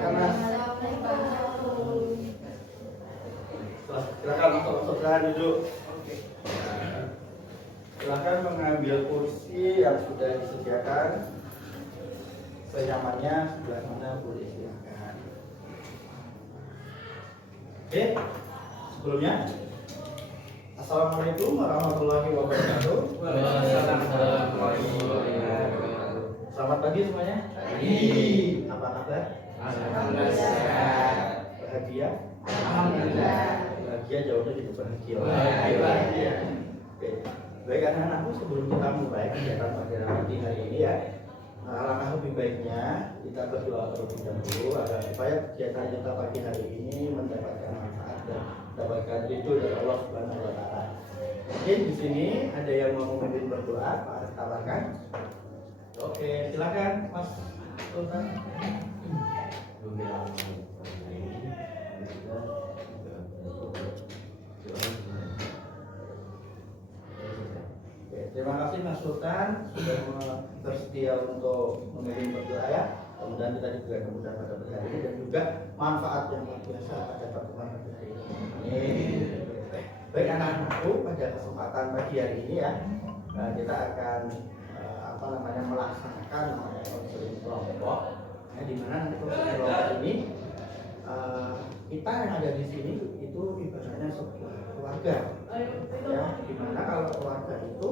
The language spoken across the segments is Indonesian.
Silakan Mas. Silakan masuk duduk. Oke. Silakan mengambil kursi yang sudah disediakan. Senyamannya sebelah mana boleh silakan. Oke. Sebelumnya, Assalamualaikum warahmatullahi wabarakatuh. Selamat pagi semuanya. Apa kabar? Alhamdulillah. Bahagia? Alhamdulillah. Bahagia jauhnya gitu bahagia. Oke. Baik anak-anakku, sebelum kita mulai kegiatan pada pagi hari ini ya, alangkah lebih baiknya kita berdoa terlebih dahulu agar supaya kegiatan kita pagi hari ini mendapatkan manfaat dan mendapatkan ridho dari Allah Subhanahu wa taala. Mungkin di sini ada yang mau memimpin berdoa, Pak Arif tawarkan. Oke, silakan Mas Sultan. Terima kasih Mas Sultan sudah bersedia untuk memimpin berdoa ya. Kemudian kita juga kemudian pada pagi hari ini dan juga manfaat yang luar biasa pada pertemuan pada hari ini. Amin. Baik anak-anakku, pada kesempatan pagi hari ini ya, kita akan melaksanakan konseling kelompok. Nah, di mana nanti konseling kelompok ini kita yang ada di sini itu ibaratnya sebuah keluarga. Ya, di mana kalau keluarga itu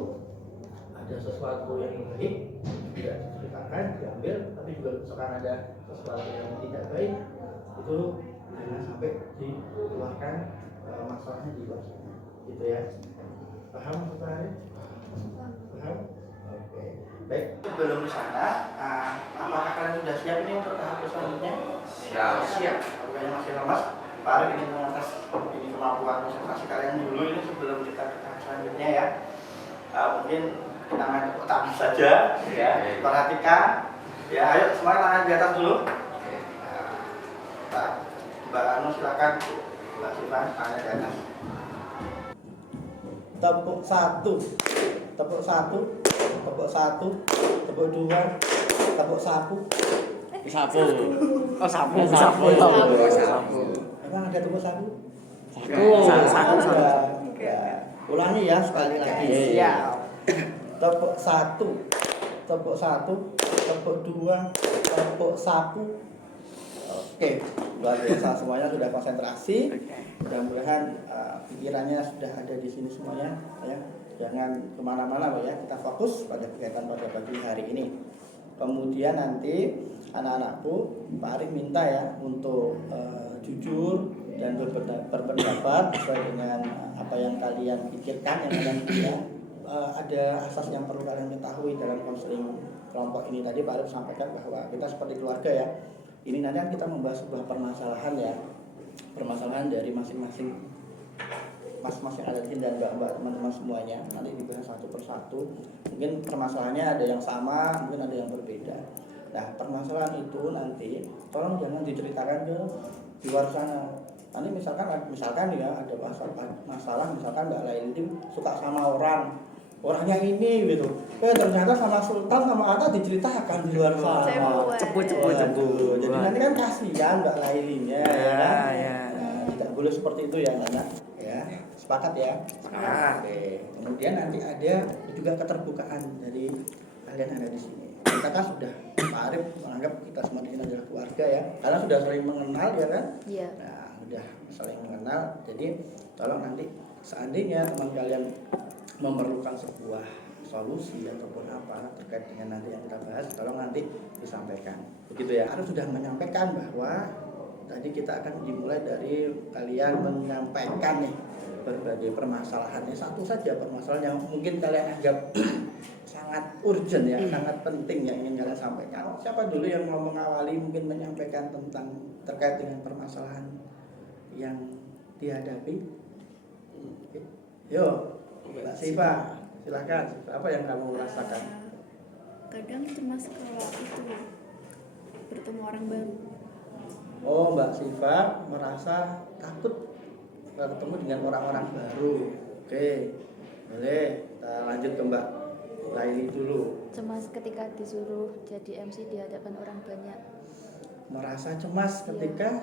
ada sesuatu yang baik tidak diceritakan, diambil, tapi juga misalkan ada sesuatu yang tidak baik itu jangan sampai dikeluarkan, masalahnya di luar sana, gitu ya. Paham maksudnya? Paham? Oke. Baik, sebelum ke sana, apakah kalian sudah siap ini untuk tahap selanjutnya? Siap. Apakah masih lemas? Pak Arif ingin mengatas ini kemampuan konsentrasi kalian dulu ini sebelum kita ke tahap selanjutnya ya. Mungkin kita main tepuk tangan saja ya. Perhatikan ya, ayo semuanya tangan di atas dulu. Mbak Anu silakan. Mbak Sivan tangannya di atas. Tepuk satu, tepuk satu, tepuk satu, tepuk dua, tepuk sapu. Sapu. Oh, sapu. Emang ada tepuk sapu? Sapu. Ya. Ulangi ya sekali lagi. Siap. Tepuk satu, tepuk satu, tepuk dua, tepuk sapu. Oke, luar biasa, semuanya sudah konsentrasi. Mudah-mudahan pikirannya sudah ada di sini semuanya ya. Jangan kemana-mana ya, kita fokus pada kegiatan pada pagi hari ini. Kemudian nanti anak-anakku, Pak Arif minta ya untuk jujur dan berpendapat sesuai dengan apa yang kalian pikirkan, yang kalian punya. Ada asas yang perlu kalian ketahui dalam konseling kelompok ini. Tadi Pak Arif sampaikan bahwa kita seperti keluarga ya. Ini nanti kan kita membahas sebuah permasalahan ya, permasalahan dari masing-masing mas-mas yang ada di sini dan mbak-mbak teman-teman semuanya. Nanti dibahas satu persatu. Mungkin permasalahannya ada yang sama, mungkin ada yang berbeda. Nah, permasalahan itu nanti tolong jangan diceritakan ke di luar sana. Nanti misalkan ya ada masalah misalkan Mbak Laili suka sama orangnya ini gitu. Ternyata sama Sultan sama Atta diceritakan di luar sana. Cepu. Jadi nanti kan kasihan Mbak Lailinya ya. Nah, tidak boleh seperti itu ya anak ya. Sepakat ya? Sepakat. Oke. Kemudian nanti ada juga keterbukaan dari kalian ada di sini. Kita kan sudah Pak Arif menganggap kita semua di sini adalah keluarga ya. Karena sudah saling mengenal ya kan? Iya. Nah, sudah saling mengenal. Jadi tolong nanti seandainya teman kalian memerlukan sebuah solusi ataupun apa terkait dengan nanti yang kita bahas, tolong nanti disampaikan. Begitu ya. Arif sudah menyampaikan bahwa tadi kita akan dimulai dari kalian menyampaikan nih berbagai permasalahan. Satu saja permasalahan yang mungkin kalian anggap sangat urgent ya, sangat penting yang ingin kalian sampaikan. Siapa dulu yang mau mengawali mungkin menyampaikan tentang terkait dengan permasalahan yang dihadapi? Yo, Mbak Siva, silakan. Apa yang kamu rasakan? Kadang cemas kalau itu bertemu orang baru. Oh, Mbak Siva merasa takut bertemu dengan orang-orang baru. Oke, boleh kita lanjut ke Mbak Laili dulu. Cemas ketika disuruh jadi MC di hadapan orang banyak. merasa cemas ketika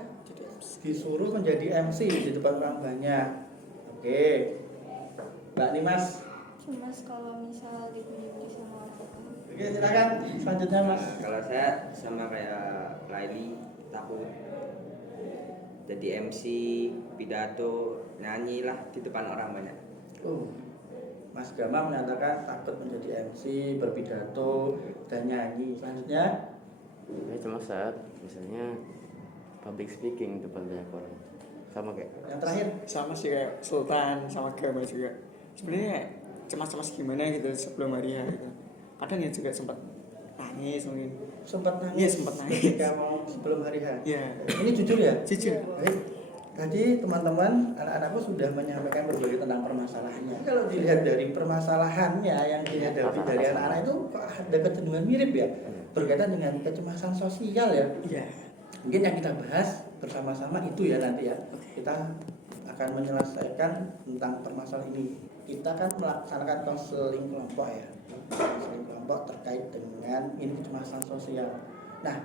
disuruh menjadi MC di depan orang banyak. Oke, Mbak Nimas. Cemas kalau misal dipuji-puji sama orang. Oke, silakan selanjutnya Mas. Kalau saya sama kayak Laili, takut jadi MC, pidato, nyanyi lah di depan orang banyak. Mas Gama menyatakan takut menjadi MC, berpidato, dan nyanyi. Selanjutnya, Saya cuma saat misalnya public speaking depan banyak orang. Sama kayak yang terakhir, Sama sih kayak Sultan sama Gama juga. Sebenarnya cemas-cemas gimana gitu sebelum hari H gitu. Kadang ya juga sempat nangis mungkin. sempat nangis. Iya, sempat nangis. Ketika mau sebelum hari H. Iya, Ini jujur ya? jujur. Baik. Tadi teman-teman, anak-anakku sudah menyampaikan berbagai tentang permasalahannya. Kalau dilihat dari permasalahannya yang dihadapi dari anak-anak itu kok ada kecenderungan mirip ya, berkaitan dengan kecemasan sosial ya. Iya. Mungkin yang kita bahas bersama-sama itu ya nanti ya. Kita akan menyelesaikan tentang permasalahan ini. Kita kan melaksanakan konseling kelompok ya. Konseling kelompok terkait dengan ini kecemasan sosial. Nah,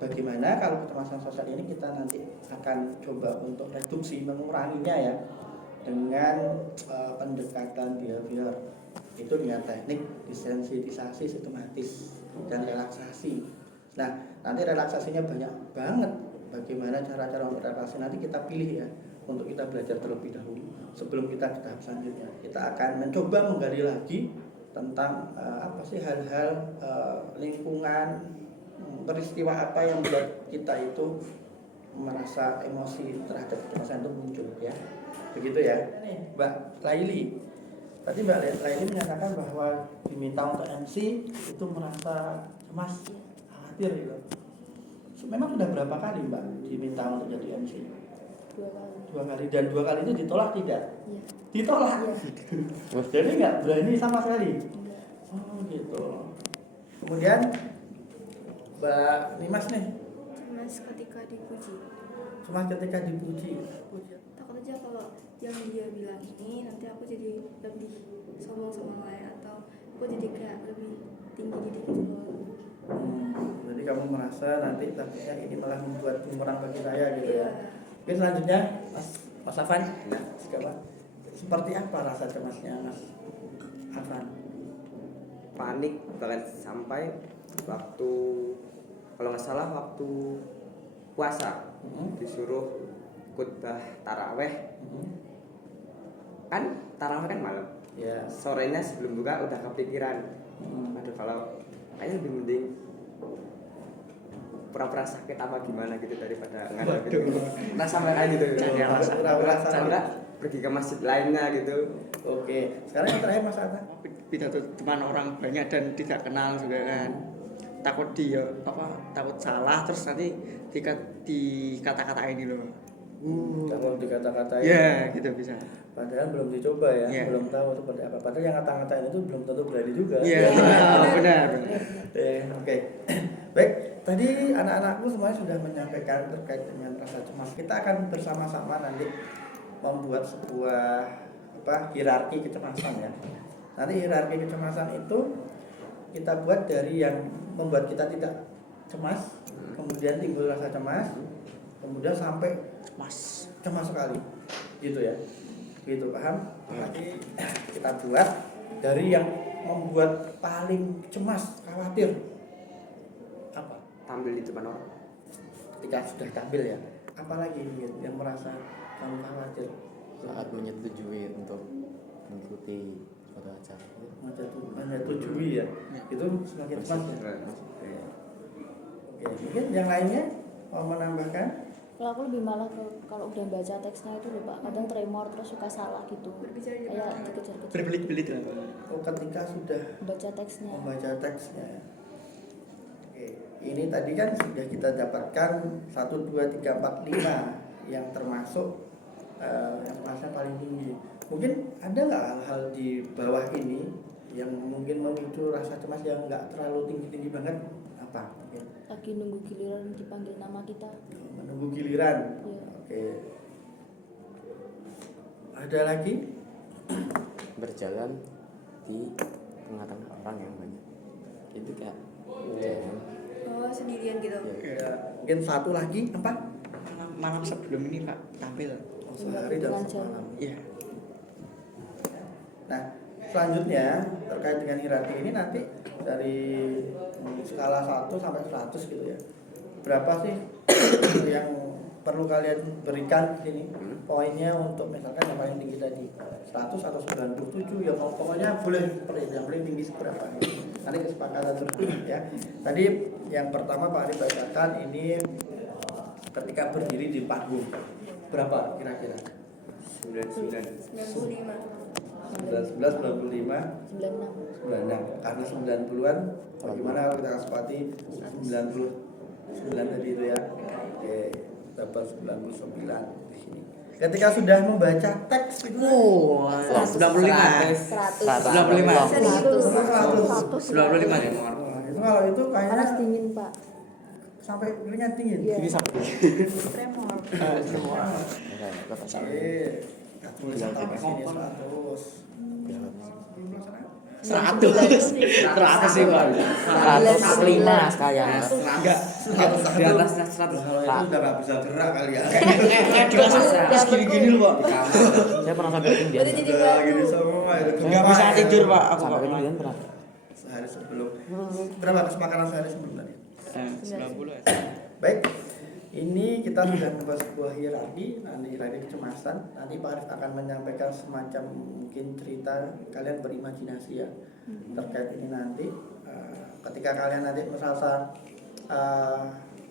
bagaimana kalau kecemasan sosial ini kita nanti akan coba untuk reduksi, menguranginya ya dengan pendekatan behavior, itu dengan teknik desensitisasi sistematis dan relaksasi. Nah, nanti relaksasinya banyak banget. Bagaimana cara-cara untuk relaksasi nanti kita pilih ya, untuk kita belajar terlebih dahulu sebelum kita ke tahap selanjutnya. Kita akan mencoba menggali lagi tentang apa sih hal-hal lingkungan, peristiwa apa yang membuat kita itu merasa emosi terhadap kecemasan itu muncul ya. Begitu ya. Nih, Mbak Laili. Tadi Mbak Laili menyatakan bahwa diminta untuk MC itu merasa cemas, khawatir gitu. Memang sudah berapa kali Mbak diminta untuk jadi MC? 2 kali. 2 kali, dan 2 kali itu ditolak tidak? Iya. Ditolak. Iya. Jadi nggak berani sama sekali. Enggak. Oh gitu. Kemudian Mbak Nimas nih, Cemas ketika dipuji. cuma ketika dipuji. Takut aja kalau yang dia bilang ini nanti aku jadi lebih sombong sama lain atau aku jadi kayak lebih tinggi dikit gitu loh. Jadi kamu merasa nanti takutnya ini malah membuat bumerang bagi saya gitu Iya. ya. Oke, selanjutnya Mas Afan. Seperti apa rasa cemasnya Mas Afan? Panik bahkan sampai waktu, kalau nggak salah waktu puasa disuruh khutbah taraweh. Kan taraweh kan malam, Ya. sorenya sebelum buka udah kepikiran, aduh kalau kayaknya lebih mending pura-pura sakit apa gimana gitu daripada nggak gitu. Nah sama kayak gitu. Pura-pura sakit. Sama nggak pergi ke masjid lainnya gitu. Oke, sekarang yang terakhir Mas Afan. Pidato depan orang banyak dan tidak kenal juga kan. Takut dia takut salah terus nanti dikata-katain gitu loh. Kalau dikata-katain. Ya, gitu bisa. Padahal belum dicoba ya, Iya. belum tahu seperti apa. Padahal yang ngata-ngatain itu belum tentu berani juga. Iya, benar. Oke. Baik, tadi anak-anakku semuanya sudah menyampaikan terkait dengan rasa cemas. Kita akan bersama-sama nanti membuat sebuah hierarki kecemasan ya. Nanti hierarki kecemasan itu kita buat dari yang membuat kita tidak cemas, kemudian timbul rasa cemas, kemudian sampai cemas sekali, gitu ya. Gitu, paham? Jadi kita buat dari yang membuat paling cemas, khawatir apa? Tampil di depan orang. Ketika sudah tampil ya. Apalagi yang merasa kamu khawatir saat menyetujui untuk mengikuti suatu acara. menyetujui ya. Itu semakin cemas ya. Oke, mungkin yang lainnya mau menambahkan? Kalau aku lebih malah kalau udah baca teksnya itu lupa, kadang tremor terus suka salah gitu. Berbicara di Kayak belakang. dikejar-kejar. Berbelit-belit lah. Oh, ketika sudah Baca teksnya. membaca teksnya. Oke, ini tadi kan sudah kita dapatkan 1, 2, 3, 4, 5 yang termasuk yang merasa paling tinggi. Mungkin ada nggak hal-hal di bawah ini yang mungkin memicu rasa cemas yang nggak terlalu tinggi-tinggi banget? Apa? Mungkin Lagi nunggu giliran dipanggil nama kita. menunggu giliran. Iya. Oke. Ada lagi? Berjalan di tengah-tengah orang yang banyak. Itu kayak jam. Oh, sendirian gitu. Ya, mungkin satu lagi apa? Malam sebelum ini Pak tampil. Oh, sehari dan Dengan jam. semalam. Iya. Nah, selanjutnya terkait dengan hierarki ini nanti dari skala 1 sampai 100 gitu ya. Berapa sih yang perlu kalian berikan sini poinnya untuk misalkan yang paling tinggi tadi 100 atau 97 ya pokoknya boleh seperti itu, yang paling tinggi seberapa nanti kesepakatan terus ya. Tadi yang pertama Pak Arif bacakan ini ketika berdiri di panggung berapa kira-kira? 99. 95. 19, 95, 96. 96 karena 90-an bagaimana kalau kita sepati 99 tadi itu ya. Oke, dapat 99 di sini. Ketika sudah membaca teks itu 95. 100. 95. 100. 95 ya. Wah, itu kalau itu kayaknya Panas dingin Pak. sampai keringat dingin. Iya. Ini sampai Tremor. semua. Oke, nggak boleh sampai sini 100. 100 sih Pak. 105 sekalian. Enggak. 100. Di atasnya 100. Kalau itu udah nggak bisa gerak kali ya. Kayak di kelas gini-gini loh Pak. Saya pernah sampai ketinggian. Udah jadi Udah batu. gini semua itu. Enggak bisa tidur Pak. Aku Sampai Pak. ketinggian pernah. Sehari sebelum. Berapa kesepakatan sehari sebelum tadi? 90 ya. Baik, ini kita sudah membahas sebuah hierarki, nanti hierarki kecemasan. Nanti Pak Arif akan menyampaikan semacam mungkin cerita, kalian berimajinasi ya terkait ini nanti. Ketika kalian nanti merasa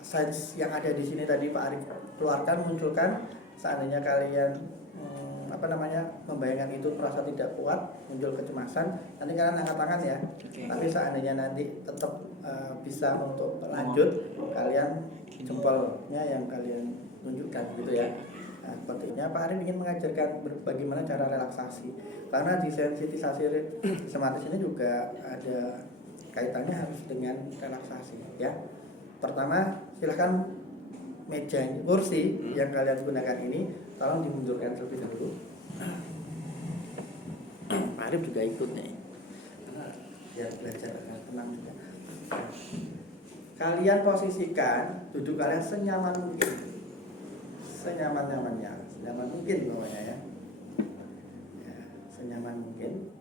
sains yang ada di sini tadi Pak Arif keluarkan, munculkan, seandainya kalian membayangkan itu merasa tidak kuat, muncul kecemasan, nanti kalian angkat tangan ya. Oke. Tapi seandainya nanti tetap bisa untuk lanjut, kalian jempolnya yang kalian tunjukkan gitu ya. Nah, sepertinya Pak Arif ingin mengajarkan bagaimana cara relaksasi. Karena di sensitisasi sistematis ini juga ada kaitannya harus dengan relaksasi ya. Pertama, silahkan meja kursi yang kalian gunakan ini tolong dimundurkan terlebih dahulu. Pak Arif juga ikut nih. Biar belajar tenang juga. Kalian posisikan duduk kalian senyaman mungkin, senyaman mungkin pokoknya ya, senyaman mungkin.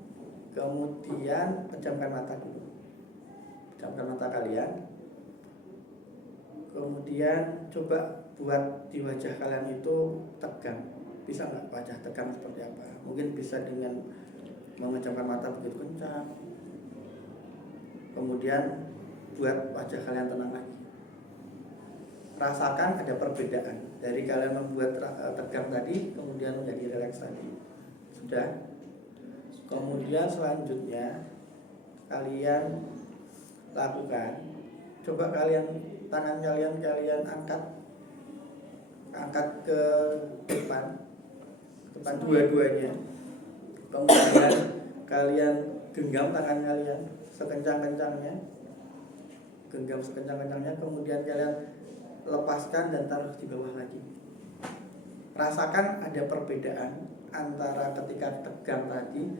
Kemudian pejamkan mata dulu, pejamkan mata kalian. Kemudian coba buat di wajah kalian itu tegang. Bisa nggak wajah tegang seperti apa? Mungkin bisa dengan memejamkan mata begitu kencang. Kemudian buat wajah kalian tenang lagi. Rasakan ada perbedaan dari kalian membuat tegang tadi kemudian menjadi rileks tadi. Sudah. Kemudian selanjutnya kalian lakukan, coba kalian tangan kalian angkat ke depan dua-duanya. Kemudian kalian genggam tangan kalian sekencang-kencangnya, kemudian kalian lepaskan dan taruh di bawah lagi. Rasakan ada perbedaan antara ketika tegang tadi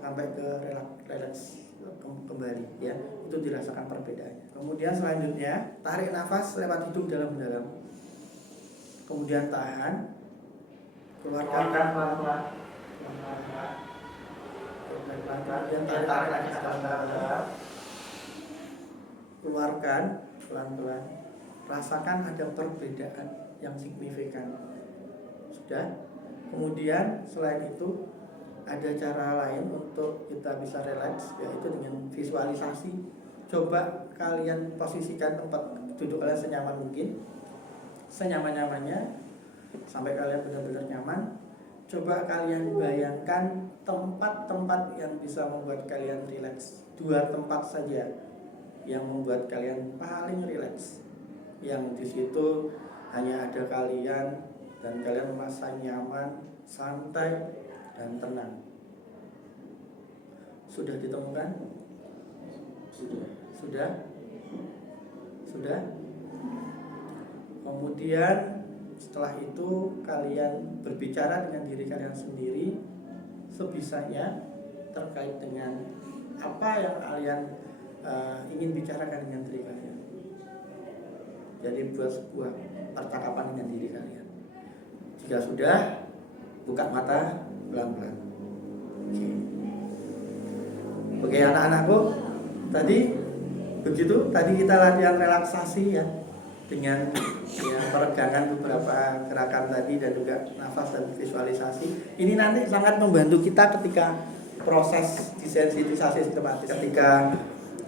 sampai ke relax kembali ya, itu dirasakan perbedaannya. Kemudian selanjutnya tarik nafas lewat hidung dalam-dalam, kemudian tahan, keluarkan pelan-pelan, kemudian tarik lagi dalam-dalam, keluarkan pelan-pelan. Rasakan ada perbedaan yang signifikan. Sudah. Kemudian selain itu ada cara lain untuk kita bisa relax, yaitu dengan visualisasi. Coba kalian posisikan tempat duduk kalian senyaman mungkin, senyaman-nyamannya sampai kalian benar-benar nyaman. Coba kalian bayangkan tempat-tempat yang bisa membuat kalian relax. 2 tempat saja yang membuat kalian paling relax, yang di situ hanya ada kalian dan kalian merasa nyaman, santai, dan tenang. Sudah ditemukan? Sudah? Kemudian setelah itu kalian berbicara dengan diri kalian sendiri sebisanya terkait dengan apa yang kalian ingin bicarakan dengan diri kalian. Jadi buat sebuah percakapan dengan diri kalian. Jika sudah, buka mata pelan-pelan. Oke anak-anakku, tadi begitu. Tadi kita latihan relaksasi ya, dengan ya, peregangan beberapa gerakan tadi dan juga nafas dan visualisasi. Ini nanti sangat membantu kita ketika proses desensitisasi sistematis. Ketika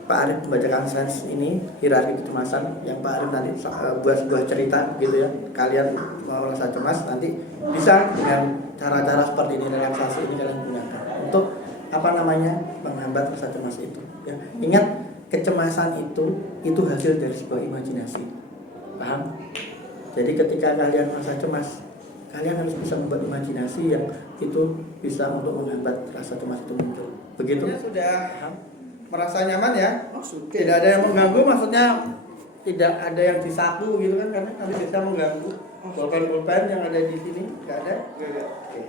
Pak Arif membacakan sains ini, hierarki kecemasan, yang Pak Arif nanti buat sebuah cerita gitu ya, kalian mau merasa cemas, nanti bisa dengan cara-cara seperti ini, relaksasi ini kalian gunakan untuk menghambat rasa cemas itu ya. Ingat, kecemasan itu hasil dari sebuah imajinasi, paham? Jadi ketika kalian merasa cemas, kalian harus bisa membuat imajinasi yang itu bisa untuk menghambat rasa cemas itu muncul. Begitu? Ya, sudah merasa nyaman ya? Tidak ada yang mengganggu, maksudnya tidak ada yang disaku gitu kan, karena nanti bisa mengganggu pulpen yang ada di sini. Tidak ada? Oke.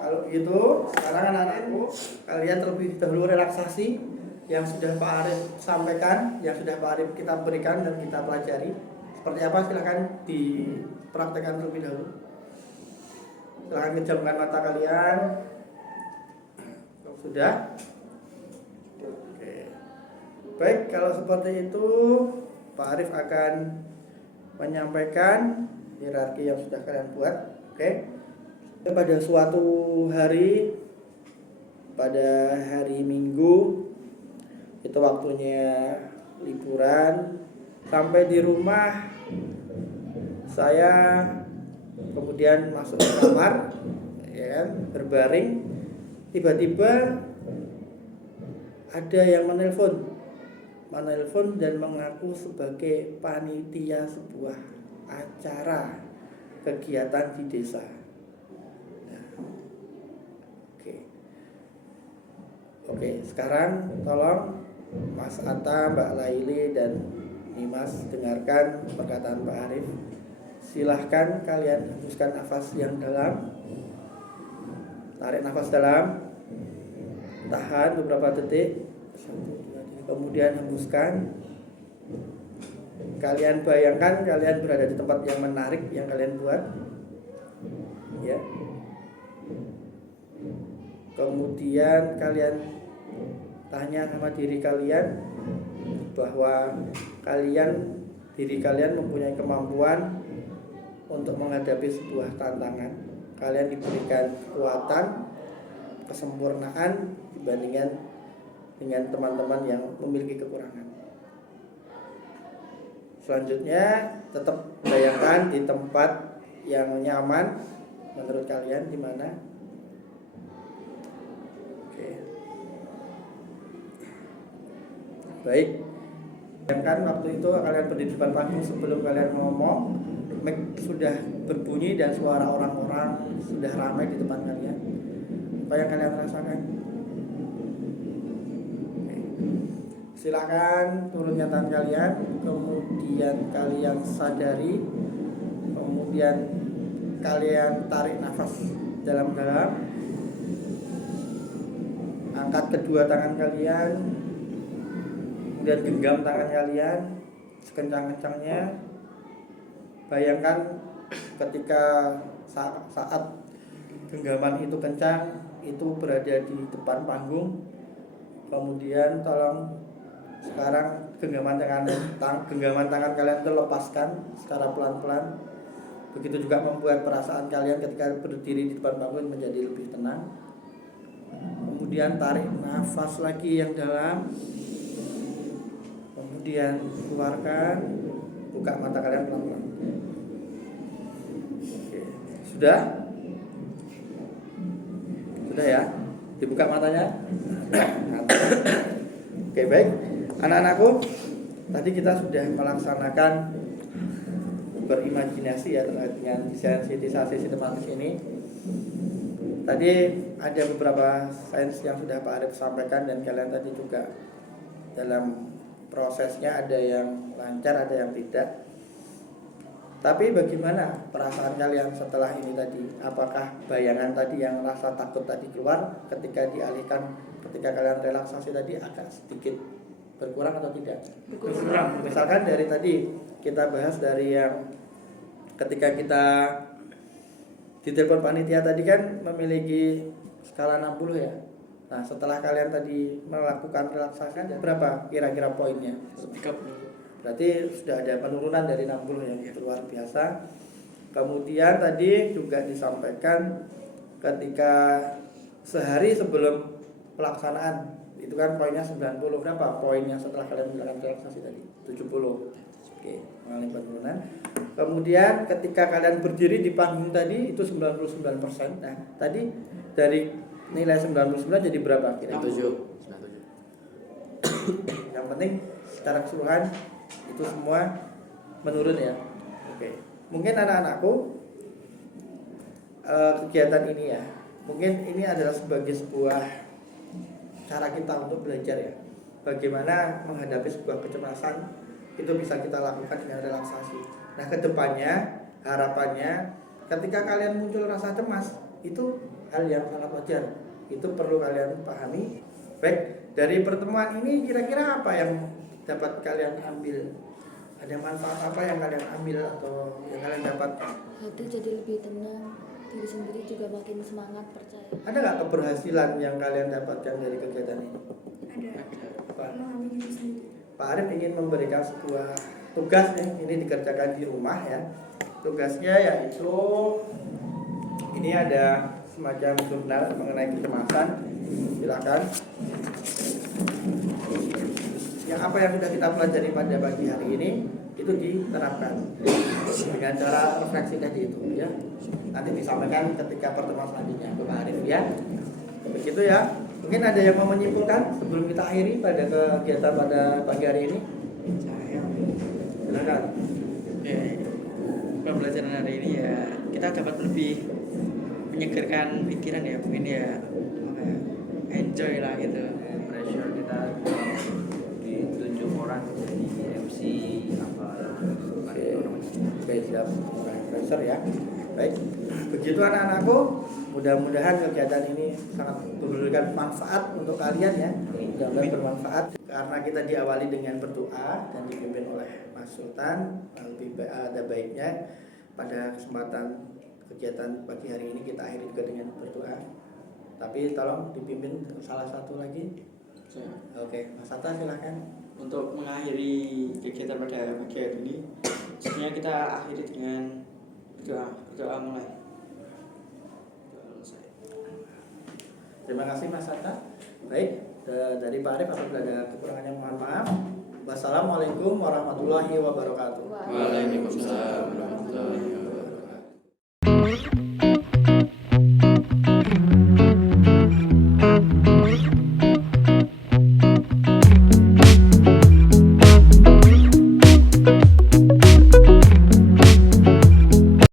Kalau begitu, sekarang anak-anakku, kalian terlebih dahulu relaksasi yang sudah Pak Arif sampaikan, yang sudah Pak Arif kita berikan dan kita pelajari. Seperti apa, silahkan dipraktekkan terlebih dahulu. Silahkan kejamkan mata kalian. Sudah? Oke. Baik, kalau seperti itu Pak Arif akan menyampaikan hierarki yang sudah kalian buat. Oke. Pada suatu hari, pada hari Minggu, itu waktunya liburan, sampai di rumah saya kemudian masuk ke kamar ya, berbaring, tiba-tiba ada yang menelpon dan mengaku sebagai panitia sebuah acara kegiatan di desa. Oke, sekarang tolong Mas Atta, Mbak Laili, dan Nimas dengarkan perkataan Pak Arif. Silahkan kalian hembuskan nafas yang dalam. Tarik nafas dalam, tahan beberapa detik. 1, 2, 3. Kemudian hembuskan. Kalian bayangkan kalian berada di tempat yang menarik yang kalian buat, ya. Kemudian kalian tanya sama diri kalian bahwa diri kalian mempunyai kemampuan untuk menghadapi sebuah tantangan. Kalian diberikan kekuatan, kesempurnaan dibandingkan dengan teman-teman yang memiliki kekurangan. Selanjutnya, tetap bayangkan di tempat yang nyaman menurut kalian di mana. Baik, bayangkan waktu itu kalian berdiri di depan panggung, sebelum kalian ngomong, mic sudah berbunyi dan suara orang-orang sudah ramai di depan kalian. Apa yang kalian rasakan? Silakan turunkan tangan kalian, kemudian kalian sadari, kemudian kalian tarik nafas dalam-dalam, angkat kedua tangan kalian, kemudian genggam tangan kalian sekencang-kencangnya. Bayangkan ketika saat genggaman itu kencang, itu berada di depan panggung. Kemudian tolong sekarang genggaman tangan kalian itu lepaskan secara pelan-pelan. Begitu juga membuat perasaan kalian ketika berdiri di depan panggung menjadi lebih tenang. Kemudian tarik nafas lagi yang dalam. Kemudian keluarkan, buka mata kalian pelan-pelan. Oke, sudah? Sudah ya? Dibuka matanya? Oke, baik. Anak-anakku, tadi kita sudah melaksanakan berimajinasi ya terkait dengan desensitisasi sistematis ini. Tadi ada beberapa sains yang sudah Pak Arif sampaikan dan kalian tadi juga dalam prosesnya ada yang lancar, ada yang tidak. Tapi bagaimana perasaan kalian setelah ini tadi? Apakah bayangan tadi yang rasa takut tadi keluar ketika dialihkan, ketika kalian relaksasi tadi agak sedikit Berkurang atau tidak? Berkurang. Misalkan dari tadi kita bahas dari yang ketika kita di telepon panitia tadi kan memiliki skala 60 ya. Nah, setelah kalian tadi melakukan relaksasi berapa kira-kira poinnya? 30. Berarti sudah ada penurunan dari 60 yang itu luar biasa. Kemudian tadi juga disampaikan ketika sehari sebelum pelaksanaan itu kan poinnya 90, berapa poinnya setelah kalian melakukan relaksasi tadi? 70. Oke, mengalami penurunan. Kemudian ketika kalian berdiri di panggung tadi itu 99%. Nah, tadi dari nilai 99 jadi berapa kira-kira? 97. Yang penting secara keseluruhan itu semua menurun ya. Oke. Mungkin anak-anakku kegiatan ini ya, mungkin ini adalah sebagai sebuah cara kita untuk belajar ya. Bagaimana menghadapi sebuah kecemasan itu bisa kita lakukan dengan relaksasi. Nah, kedepannya harapannya ketika kalian muncul rasa cemas itu hal yang sangat wajar. Itu perlu kalian pahami. Baik, dari pertemuan ini kira-kira apa yang dapat kalian ambil? Ada manfaat apa yang kalian ambil atau yang kalian dapatkan? Hati jadi lebih tenang, diri sendiri juga makin semangat percaya. Ada nggak keberhasilan yang kalian dapatkan dari kegiatan ini? Ada. Apa? Memahami diri sendiri. Pak Arif ingin memberikan sebuah tugas nih, ini dikerjakan di rumah ya. Tugasnya yaitu ini ada semacam jurnal mengenai kecemasan. Silakan. Yang apa yang sudah kita pelajari pada pagi hari ini itu diterapkan dengan cara refleksi tadi itu ya. Nanti disampaikan ketika pertemuan selanjutnya ke Pak Arif ya. Begitu ya. Mungkin ada yang mau menyimpulkan sebelum kita akhiri pada kegiatan pada pagi hari ini? Saya Silakan. ya, pembelajaran hari ini ya kita dapat lebih menyegarkan pikiran ya, mungkin ya apa ya, enjoy lah gitu. Pressure kita ditunjuk orang jadi MC apa Oke, baik siap. Profesor ya. Baik. Begitu anak-anakku, mudah-mudahan kegiatan ini sangat memberikan manfaat untuk kalian ya. Mudah-mudahan bermanfaat karena kita diawali dengan berdoa dan dipimpin oleh Mas Sultan. Ada baiknya pada kesempatan kegiatan pagi hari ini kita akhiri juga dengan berdoa. Tapi tolong dipimpin salah satu lagi. Oke, Mas Atta silakan. Untuk mengakhiri kegiatan pada pagi hari ini, sebenarnya kita akhiri dengan berdoa mulai. Terima kasih Mas Atta. Baik, dari Pak Arif apabila ada kekurangannya mohon maaf. Wassalamualaikum warahmatullahi wabarakatuh. Waalaikumsalam warahmatullahi